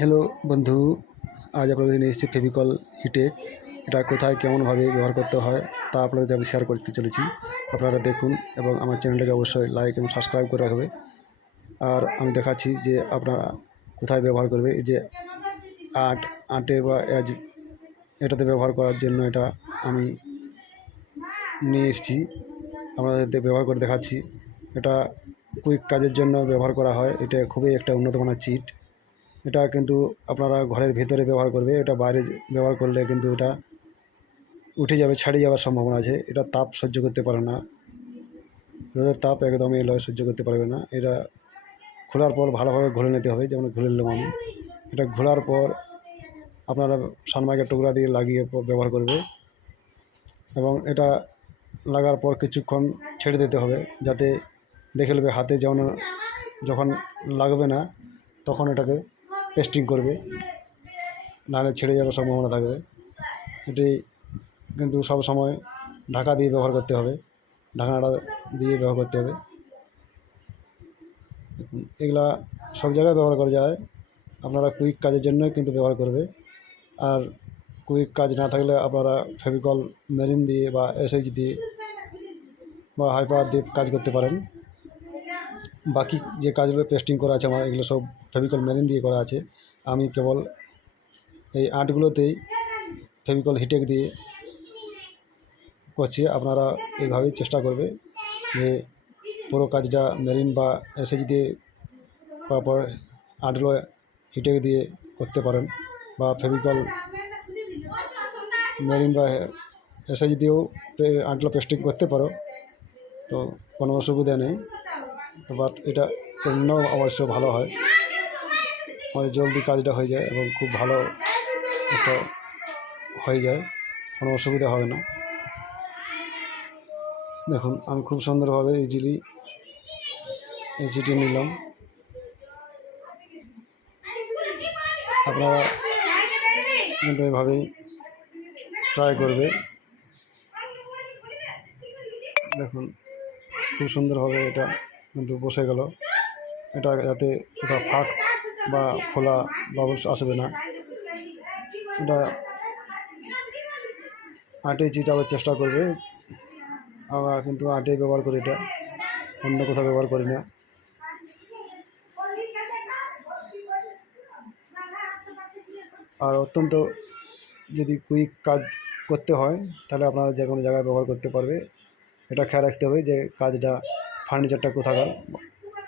Hello বন্ধু, আজ আপনাদের নিয়ে এসেছি ফেভিকল হিটেক। এটা কোথায় কেমনভাবে ব্যবহার করতে হয় তা আপনাদের আমি শেয়ার করতে চলেছি। আপনারা দেখুন এবং আমার চ্যানেলটাকে অবশ্যই লাইক এবং সাবস্ক্রাইব করে রাখবে। আর আমি দেখাচ্ছি যে আপনারা কোথায় ব্যবহার করবে। এই যে আটে বা এটাতে ব্যবহার করার জন্য এটা আমি নিয়ে এসেছি, আপনাদের ব্যবহার করে দেখাচ্ছি। এটা কুইক কাজের জন্য ব্যবহার করা হয়। এটা খুবই একটা উন্নত মানের চিট। এটা কিন্তু আপনারা ঘরের ভিতরে ব্যবহার করবে, এটা বাইরে ব্যবহার করলে কিন্তু এটা উঠে যাবে, ছাড়িয়ে যাওয়ার সম্ভাবনা আছে। এটা তাপ সহ্য করতে পারে না, রোদের তাপ একদমই সহ্য করতে পারবে না। এটা খোলার পর ভালোভাবে ঘুরে নিতে হবে, যেমন ঘুরে নিলাম আমি। এটা ঘোলার পর আপনারা সানমাইকের টুকরা দিয়ে লাগিয়ে ব্যবহার করবে এবং এটা লাগার পর কিছুক্ষণ ছেড়ে দিতে হবে, যাতে দেখে নেবে হাতে যেমন যখন লাগবে না তখন এটাকে পেস্টিং করবে, নাহলে ছেড়ে যাওয়ার সম্ভাবনা থাকবে। এটি কিন্তু সব সময় ঢাকা দিয়ে ব্যবহার করতে হবে, ঢাকনাটা দিয়ে ব্যবহার করতে হবে। এগুলা সব জায়গায় ব্যবহার করা যায়, আপনারা কুইক কাজের জন্য কিন্তু ব্যবহার করবে। আর কুইক কাজ না থাকলে আপনারা ফেভিকল মেরিন দিয়ে বা এসএইচ দিয়ে বা হাইপার দিয়ে কাজ করতে পারেন। বাকি যে কাজগুলো পেস্টিং করা আছে আমার, এগুলো সব ফেভিকল মেরিন দিয়ে করা আছে। আমি কেবল এই আর্টগুলোতেই ফেভিকল হিটেক দিয়ে করছি। আপনারা এইভাবেই চেষ্টা করবে যে পুরো কাজটা মেরিন বা এসএইচ দিয়ে করার পর আর্টগুলো হিটেক দিয়ে করতে পারেন, বা ফেভিকল মেরিন বা এসএইচ দিয়েও আর্টগুলো পেস্টিং করতে পারো, তো কোনো অসুবিধা নেই। তো বাট এটা অন্য অবশ্য ভালো হয়, আমাদের জলদি কাজটা হয়ে যায় এবং খুব ভালো একটা হয়ে যায়, কোনো অসুবিধা হবে না। দেখুন আমি খুব সুন্দরভাবে ইজিলি এই চিঠি নিলাম। আপনারা কিন্তু এভাবেই ট্রাই করবে। দেখুন খুব সুন্দরভাবে এটা কিন্তু বসে গেল। এটা যাতে কোথাও ফাঁক বা খোলা বাবলস আসবে না। এটা আটে চিটাবার চেষ্টা করবে। আমরা কিন্তু আটে ব্যবহার করি, এটা অন্য কোথাও ব্যবহার করি না। আর অত্যন্ত যদি কুইক কাজ করতে হয় তাহলে আপনারা যে কোনো জায়গায় ব্যবহার করতে পারবে। এটা খেয়াল রাখতে হবে যে কাজটা ফার্নিচারটা কোথাকার,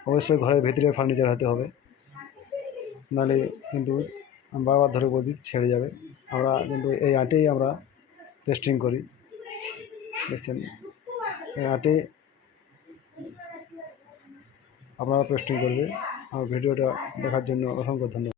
অবশ্যই ঘরের ভিতরে ফার্নিচার হতে হবে, নাহলে কিন্তু বারবার ধরে বলছি ছেড়ে যাবে। আমরা কিন্তু এই আটেই আমরা পেস্টিং করি, দেখছেন এই আটে আপনারা পেস্টিং করবে। আর ভিডিওটা দেখার জন্য অসংখ্য ধন্যবাদ।